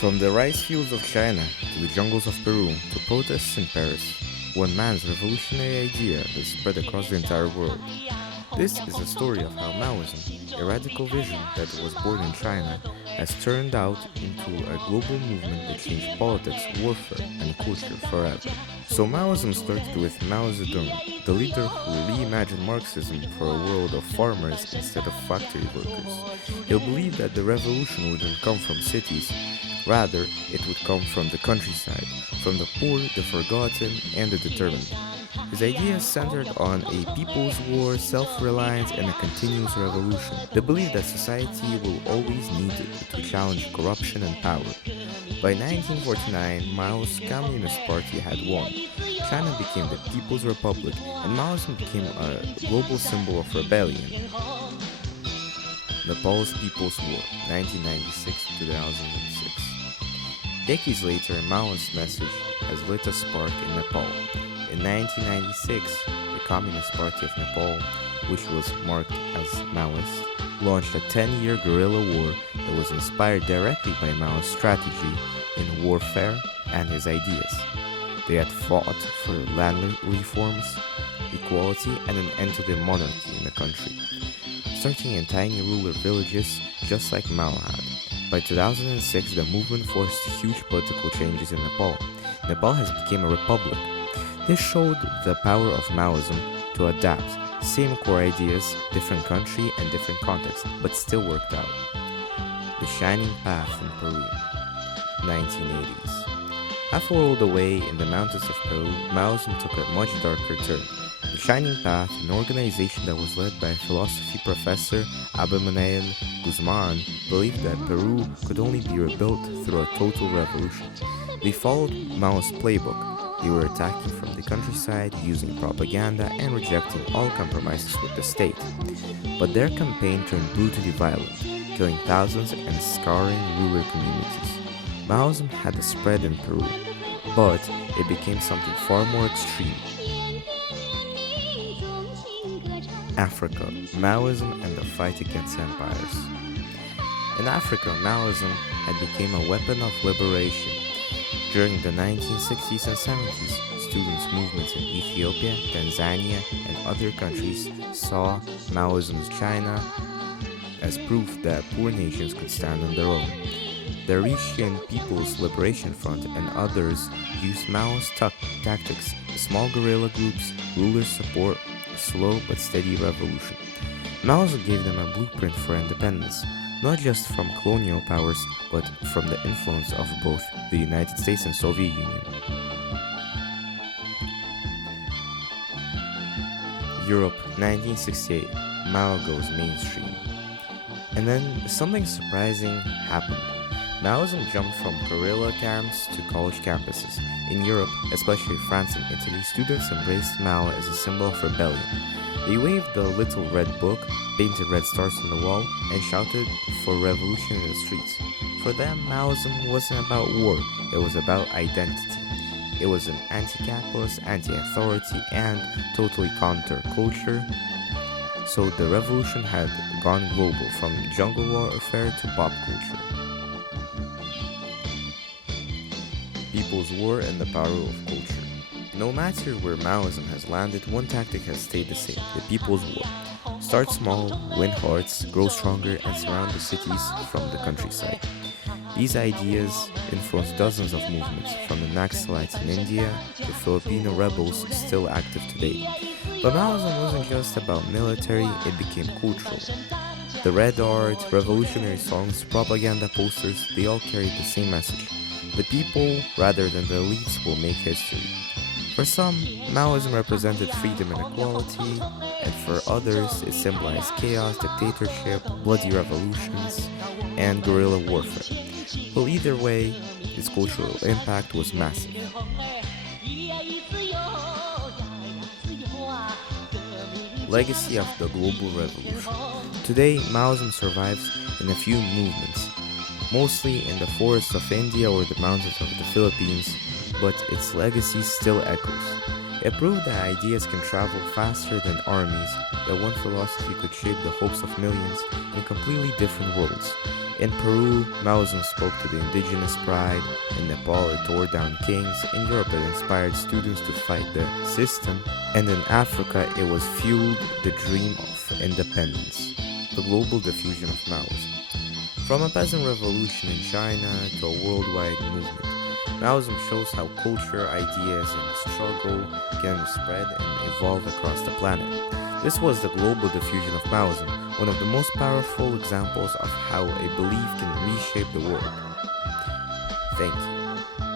From the rice fields of China to the jungles of Peru to protests in Paris, one man's revolutionary idea that spread across the entire world. This is a story of how Maoism, a radical vision that was born in China, has turned out into a global movement that changed politics, warfare, and culture forever. So Maoism started with Mao Zedong, the leader who reimagined Marxism for a world of farmers instead of factory workers. He believed that the revolution wouldn't come from cities, rather it would come from the countryside, from the poor, the forgotten, and the determined. His ideas centered on a people's war, self-reliance, and a continuous revolution. The belief that society will always need to challenge corruption and power. By 1949, Mao's Communist Party had won. China became the People's Republic, and Maoism became a global symbol of rebellion. Nepal's People's War, 1996-2006. Decades later, Mao's message has lit a spark in Nepal. In 1996, the Communist Party of Nepal, which was marked as Maoist, launched a 10-year guerrilla war that was inspired directly by Mao's strategy in warfare and his ideas. They had fought for land reforms, equality, and an end to the monarchy in the country, starting in tiny rural villages just like Mao had. By 2006, the movement forced huge political changes in Nepal. Nepal has become a republic. This showed the power of Maoism to adapt, same core ideas, different country and different context, but still worked out. The Shining Path in Peru, 1980s. Half a world away in the mountains of Peru, Maoism took a much darker turn. The Shining Path, an organization that was led by philosophy professor Abimanael Guzman, believed that Peru could only be rebuilt through a total revolution. They followed Mao's playbook. They were attacking from the countryside, using propaganda, and rejecting all compromises with the state. But their campaign turned brutally violent, killing thousands and scarring rural communities. Maoism had spread in Peru, but it became something far more extreme. Africa, Maoism and the fight against empires. In Africa, Maoism had become a weapon of liberation. During the 1960s and 70s, students' movements in Ethiopia, Tanzania, and other countries saw Maoism's China as proof that poor nations could stand on their own. The Eritrean People's Liberation Front and others used Mao's tactics, small guerrilla groups, ruler support, a slow but steady revolution. Maoism gave them a blueprint for independence, not just from colonial powers, but from the influence of both the United States and Soviet Union. Europe, 1968, Mao goes mainstream. And then something surprising happened. Maoism jumped from guerrilla camps to college campuses. In Europe, especially France and Italy, students embraced Mao as a symbol of rebellion. They waved the little red book, painted red stars on the wall, and shouted for revolution in the streets. For them, Maoism wasn't about war, it was about identity. It was an anti-capitalist, anti-authority, and totally counter-culture. So the revolution had gone global, from jungle warfare to pop culture. People's war and the power of culture. No matter where Maoism has landed, one tactic has stayed the same: the People's War. Start small, win hearts, grow stronger, and surround the cities from the countryside. These ideas influenced dozens of movements, from the Naxalites in India to Filipino rebels still active today. But Maoism wasn't just about military, it became cultural. The red art, revolutionary songs, propaganda posters, they all carried the same message. The people, rather than the elites, will make history. For some, Maoism represented freedom and equality, and for others, it symbolized chaos, dictatorship, bloody revolutions, and guerrilla warfare. Well, either way, its cultural impact was massive. Legacy of the Global Revolution. Today, Maoism survives in a few movements, mostly in the forests of India or the mountains of the Philippines, but its legacy still echoes. It proved that ideas can travel faster than armies, that one philosophy could shape the hopes of millions in completely different worlds. In Peru, Maoism spoke to the indigenous pride. In Nepal, it tore down kings. In Europe, it inspired students to fight the system. And in Africa, it was fueled the dream of independence, the global diffusion of Maoism. From a peasant revolution in China to a worldwide movement, Maoism shows how culture, ideas, and struggle can spread and evolve across the planet. This was the global diffusion of Maoism, one of the most powerful examples of how a belief can reshape the world. Thank you.